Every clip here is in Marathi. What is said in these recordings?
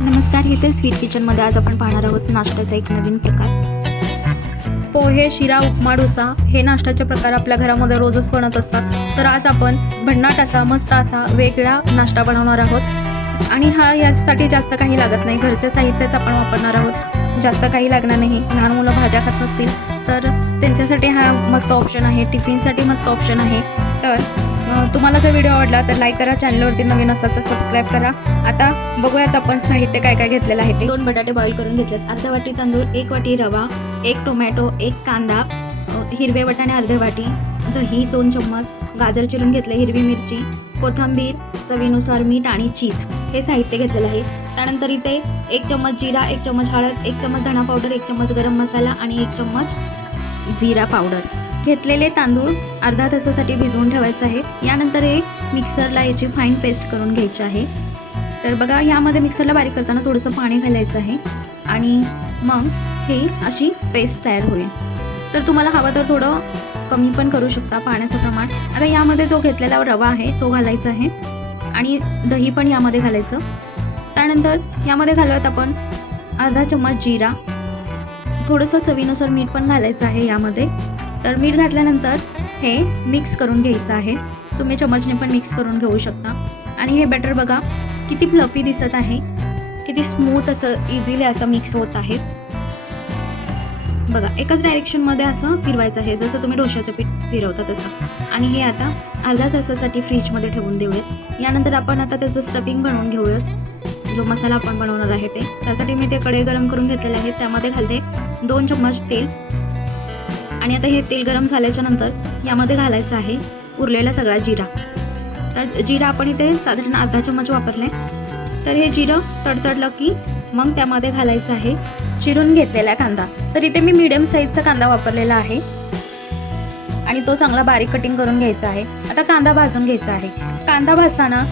नमस्कार, इथे स्वीट किचनमध्ये आज आपण पाहणार आहोत नाश्त्याचा एक नवीन प्रकार. पोहे, शिरा, उपमा, डोसा हे नाश्त्याचे प्रकार आपल्या घरामध्ये रोजच बनत असतात. तर आज आपण भन्नाट असा मस्त असा वेगळा नाश्ता बनवणार आहोत. आणि यासाठी जास्त काही लागत नाही, घरचे साहित्यच आपण वापरणार आहोत. जास्त काही लागणार नाही. लहान मुलं भाज्या खात नसतील तर त्यांच्यासाठी हा मस्त ऑप्शन आहे. टिफिनसाठी मस्त ऑप्शन आहे. तर तुम्हाला जर व्हिडिओ आवडला तर लाईक करा, चॅनलवरती नवीन असाल तर सबस्क्राईब करा. आता बघूयात आपण साहित्य काय काय घेतलेलं आहे ते. 2 बटाटे बॉईल करून घेतलेत, अर्धा वाटी तांदूळ, 1 वाटी रवा, 1 टोमॅटो, 1 कांदा, हिरवे वाटाणे अर्धी वाटी, दही 2 चम्मच, गाजर चिरून घेतले, हिरवी मिरची, कोथिंबीर, चवीनुसार मीठ आणि चीज हे साहित्य घेतलेलं आहे. त्यानंतर इथे 1 चम्मच जिरा, 1 चम्मच हळद, 1 चम्मच धणा पावडर, 1 चम्मच गरम मसाला आणि 1 चम्मच जिरा पावडर. घेतलेले तांदूळ अर्धा तासासाठी भिजवून ठेवायचं आहे. यानंतर एक मिक्सरला याची फाईन पेस्ट करून घ्यायची आहे. तर बघा, यामध्ये मिक्सरला बारीक करताना थोडंसं पाणी घालायचं आहे आणि मग हे अशी पेस्ट तयार होईल. तर तुम्हाला हवं तर थोडं कमी पण करू शकता पाण्याचं प्रमाण. आता यामध्ये जो घेतलेला रवा आहे तो घालायचा आहे आणि दही पण यामध्ये घालायचं. त्यानंतर यामध्ये घालूयात आपण अर्धा चम्मच जिरा, थोडंसं चवीनुसार मीठ पण घालायचं आहे यामध्ये. तर मीठ घातल्यानंतर हे मिक्स करून घ्यायचं आहे. तुम्ही चमचने पण मिक्स करून घेऊ शकता. आणि हे बॅटर बघा किती फ्लफी दिसत आहे, किती स्मूथ असं इझिली असं मिक्स होत आहे. बघा, एकाच डायरेक्शनमध्ये असं फिरवायचं आहे, जसं तुम्ही डोशाचं पीठ फिरवता तसं. आणि हे आता अर्धा तासासाठी फ्रीजमध्ये ठेवून देऊयात. यानंतर आपण आता त्याचं स्टफिंग बनवून घेऊयात, जो मसाला आपण बनवणार आहे ते. त्यासाठी मी ते कढई गरम करून घेतलेले आहे. त्यामध्ये घालते 2 चम्मच तेल. आणि आता हे तेल गरम झाल्याच्या नंतर यामध्ये घालायचं आहे उरलेला सगळा जिरा. तर जिरा आपण इथे साधारण अर्धा चम्मच वापरले. तर हे जिरं तडतडलं की मग त्यामध्ये घालायचं आहे चिरून घेतलेला कांदा. तर इथे मी मीडियम साईजचा कांदा वापरलेला आहे आणि तो चांगला बारीक कटिंग करून घ्यायचा आहे. आता कांदा भाजून घ्यायचा आहे. कांदा भाजताना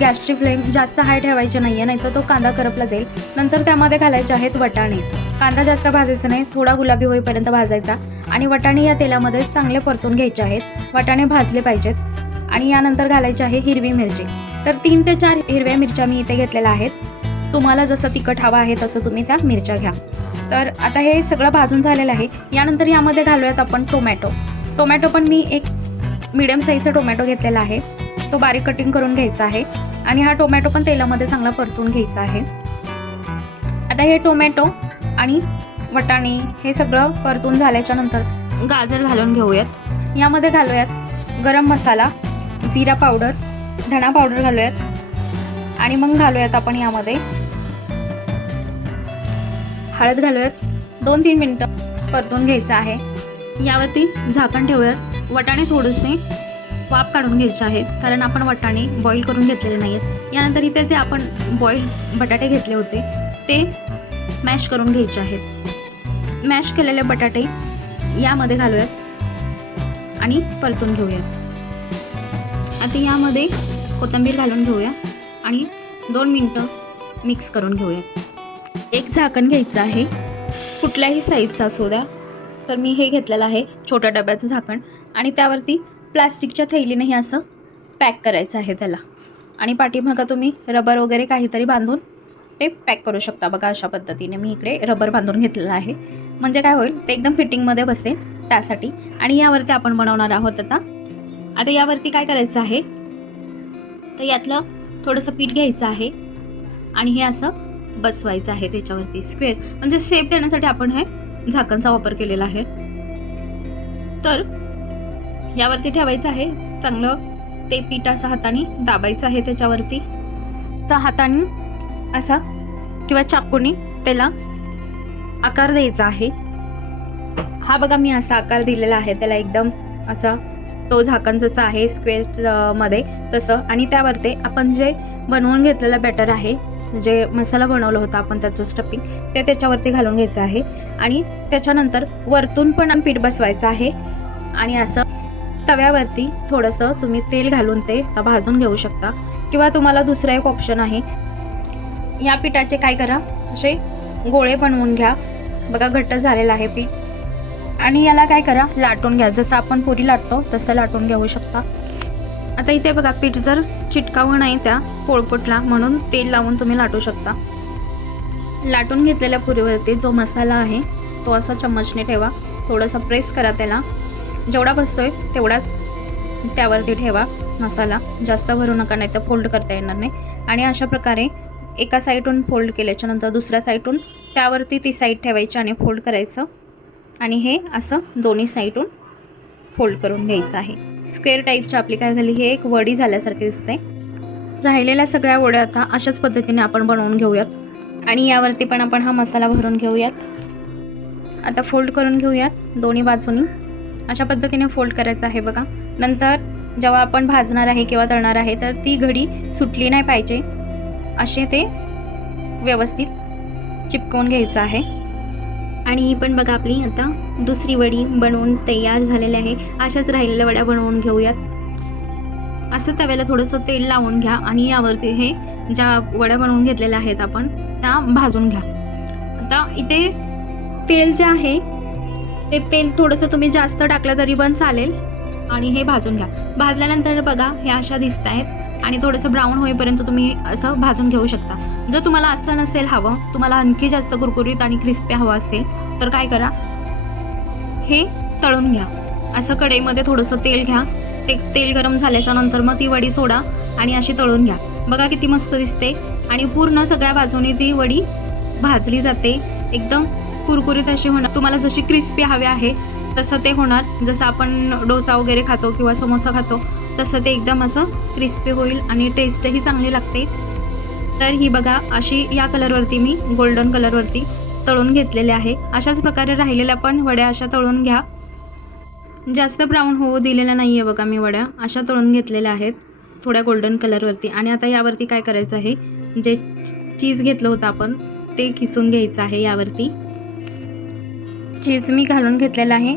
गॅसची फ्लेम जास्त हाय ठेवायची नाही आहे, नाहीतर तो कांदा करपला जाईल. नंतर त्यामध्ये घालायचे आहेत वटाणे. कांदा जास्त भाजायचा नाही, थोडा गुलाबी होईपर्यंत भाजायचा. आणि वटाणे या तेलामध्ये चांगले परतून घ्यायचे आहेत. वटाणे भाजले पाहिजेत. आणि यानंतर घालायची आहे हिरवी मिरची. तर 3 ते 4 हिरव्या मिरच्या मी इथे घेतलेल्या आहेत. तुम्हाला जसं तिखट हवं आहे तसं तुम्ही त्या मिरच्या घ्या. तर आता हे सगळं भाजून झालेलं आहे. यानंतर यामध्ये घालूयात आपण टोमॅटो. टोमॅटो पण मी एक मीडियम साईजचा टोमॅटो घेतलेला आहे, तो बारीक कटिंग करून घ्यायचा आहे. आणि हा टोमॅटो पण तेलामध्ये चांगला परतून घ्यायचा आहे. आता हे टोमॅटो आणि वटाणे हे सगळं परतून झाल्याच्या नंतर गाजर घालून घेऊयात. यामध्ये घालूयात गरम मसाला, जिरा पावडर, धणा पावडर घालूयात. आणि मग घालूयात आपण यामध्ये हळद घालूयात. 2-3 मिनटं परतून घ्यायचं आहे. यावरती झाकण ठेवूयात. वटाणे थोडेसे वाफ काढून घ्यायचे आहेत, कारण आपण वटाणे बॉईल करून घेतलेले नाही आहेत. यानंतर इथे जे आपण बॉईल बटाटे घेतले होते ते मॅश करून घ्यायचे आहेत. मॅश केलेले बटाटे यामध्ये घालूयात आणि परतून घेऊयात. आता यामध्ये कोथिंबीर घालून घेऊया आणि 2 मिनटं मिक्स करून घेऊयात. एक झाकण घ्यायचं आहे, कुठल्याही साईजचा असू द्या. तर मी हे घेतलेलं आहे छोट्या डब्याचं झाकण. आणि त्यावरती प्लास्टिकच्या थैलीनेही असं पॅक करायचं आहे त्याला. आणि पाठीमागं तुम्ही रबर वगैरे काहीतरी बांधून ते पॅक करू शकता. बघा, अशा पद्धतीने मी इकडे रबर बांधून घेतलेलं आहे, म्हणजे काय होईल ते एकदम फिटिंगमध्ये बसेल त्यासाठी. आणि यावरती आपण बनवणार आहोत आता यावरती काय करायचं आहे, तर यातलं थोडंसं पीठ घ्यायचं आहे आणि हे असं बसवायचं आहे त्याच्यावरती स्क्वेअर, म्हणजे शेप देण्यासाठी आपण हे झाकणचा वापर केलेला आहे. तर यावरती ठेवायचं आहे चांगलं. ते पीठ असं हाताने दाबायचं आहे त्याच्यावरती. हाताने असा किंवा चाकूने त्याला आकार द्यायचा आहे. हा बघा, मी असा आकार दिलेला आहे त्याला, एकदम असा तो झाकण जसं आहे स्क्वेअर मध्ये तसं. आणि त्यावरती आपण जे बनवून घेतलेलं बॅटर आहे, जे मसाला बनवला होता आपण त्याचं स्टफिंग, ते त्याच्यावरती घालून घ्यायचं आहे. आणि त्याच्यानंतर वरतून पण पीठ बसवायचं आहे. आणि असं तव्यावरती थोडंसं तुम्ही तेल घालून ते भाजून घेऊ शकता. किंवा तुम्हाला दुसरा एक ऑप्शन आहे, या पिठाचे काय करा, असे गोळे बनवून घ्या. बघा, घट्ट झालेलं आहे पीठ. आणि याला काय करा, लाटून घ्या, जसं आपण पुरी लाटतो तसं लाटून घेऊ शकता. आता इथे बघा पीठ जर चिटकावं नाही त्या पोळपटला म्हणून तेल लावून तुम्ही लाटू शकता. लाटून घेतलेल्या पुरीवरती जो मसाला आहे तो असा चम्मचने ठेवा, थोडंसं प्रेस करा त्याला, जेवढा बसतोय तेवढाच त्यावरती ठेवा मसाला, जास्त भरू नका नाही तर फोल्ड करता येणार नाही. आणि अशा प्रकारे एका साईडून फोल्ड केल्याच्यानंतर दुसऱ्या साईडून त्यावरती ती साईड ठेवायची आणि फोल्ड करायचं आणि हे असं दोन्ही साईडून फोल्ड करून घ्यायचं आहे. स्क्वेअर टाईपची आपली काय झाली, हे एक वडी झाल्यासारखे दिसते. राहिलेल्या सगळ्या वड्या आता अशाच पद्धतीने आपण बनवून घेऊयात आणि यावरती पण आपण हा मसाला भरून घेऊयात. आता फोल्ड करून घेऊयात दोन्ही बाजूनी, अशा पद्धतीने फोल्ड करायचं आहे बघा. नंतर जेव्हा आपण भाजणार आहे किंवा तळणार आहे तर ती घडी सुटली नाही पाहिजे, असे ते व्यवस्थित चिपकवून घ्यायचं आहे. आणि ही पण बघा आपली आता दुसरी वडी बनवून तयार झालेली आहे. अशाच राहिलेल्या वड्या बनवून घेऊयात. असं तव्याला थोडंसं तेल लावून घ्या आणि यावरती हे ज्या वड्या बनवून घेतलेल्या आहेत आपण त्या भाजून घ्या. आता इथे तेल जे आहे ते तेल थोडंसं तुम्ही जास्त टाकलं तरी पण चालेल आणि हे भाजून घ्या. भाजल्यानंतर बघा हे अशा दिसत आहेत आणि थोडंसं ब्राऊन होईपर्यंत तुम्ही असं भाजून घेऊ शकता. जर तुम्हाला असं नसेल हवं, तुम्हाला आणखी जास्त कुरकुरीत आणि क्रिस्पी हवं असेल तर काय करा, हे तळून घ्या. असं कढईमध्ये थोडंसं तेल घ्या, ते तेल गरम झाल्याच्या नंतर मग ती वडी सोडा आणि अशी तळून घ्या. बघा किती मस्त दिसते आणि पूर्ण सगळ्या बाजूनी ती वडी भाजली जाते. एकदम कुरकुरीत अशी होणार, तुम्हाला जशी क्रिस्पी हवी आहे तसं ते होणार. जसं आपण डोसा वगैरे खातो किंवा समोसा खातो तसं ते एकदम असं क्रिस्पी होईल आणि टेस्टही चांगली लागते. तर ही बघा अशी या कलरवरती मी गोल्डन कलरवरती तळून घेतलेले आहे. अशाच प्रकारे राहिलेल्या पण वड्या अशा तळून घ्या. जास्त ब्राऊन होऊ दिलेल्या नाही आहे बघा, मी वड्या अशा तळून घेतलेल्या आहेत थोड्या गोल्डन कलरवरती. आणि आता यावरती काय करायचं आहे, जे चीज घेतलं होतं आपण ते किसून घ्यायचं आहे. यावरती चीज मी घालून घेतलेलं आहे.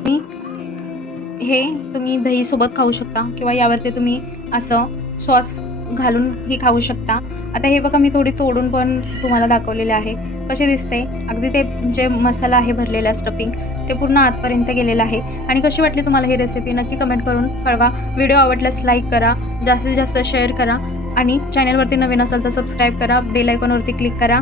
हे तुम्ही दहीसोबत खाऊ शकता किंवा यावरती तुम्ही असं सॉस घालूनही खाऊ शकता. आता हे बघा मी थोडी तोडून पण तुम्हाला दाखवलेले आहे कसे दिसते. अगदी ते जे मसाला आहे भरलेला स्टफिंग ते पूर्ण आतपर्यंत गेलेलं आहे. आणि कशी वाटली तुम्हाला ही रेसिपी नक्की कमेंट करून कळवा. व्हिडिओ आवडल्यास लाईक करा, जास्तीत जास्त शेअर करा आणि चॅनलवरती नवीन असाल तर सबस्क्राईब करा, बेल आयकॉनवरती क्लिक करा.